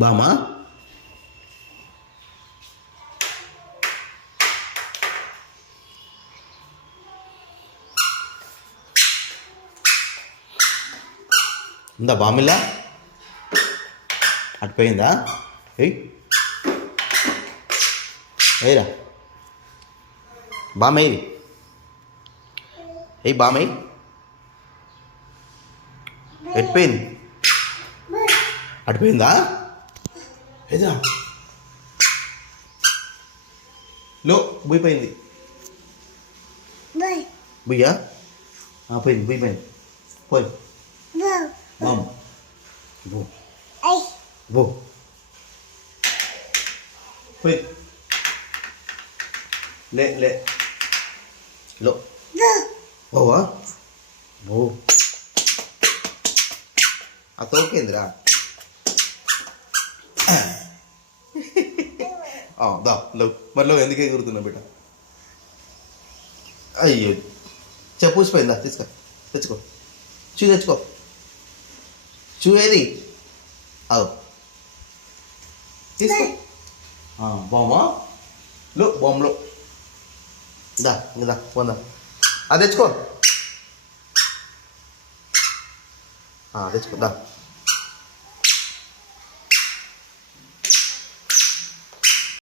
బామా ఉందా బామిలా అటుపోయిందా? ఏయ్ ఏరా బామయ్యి ఏయ్ బామయ్యి ఎటుపోయింది? అటుపోయిందా? ఏదా లో బుయ్యిపోయింది. బుయ్యా పోయింది బుయ్యిపోయింది. పోయి బామ్ బో బో పోయి లే లే లో ఓవా బో ఆ తోకేందిరా? దా లో మరి ఎందుకు ఎగురుతున్నావు బిడ్డ? అయ్యో చెప్పూసిపోయిందా? తీసుకో తెచ్చుకో చూ తెచ్చుకో చూ ఏది అవు తీసుకో బొమ్మ లో బొమ్మలో దా ఇందా పోందా అది తెచ్చుకో తెచ్చుకో దా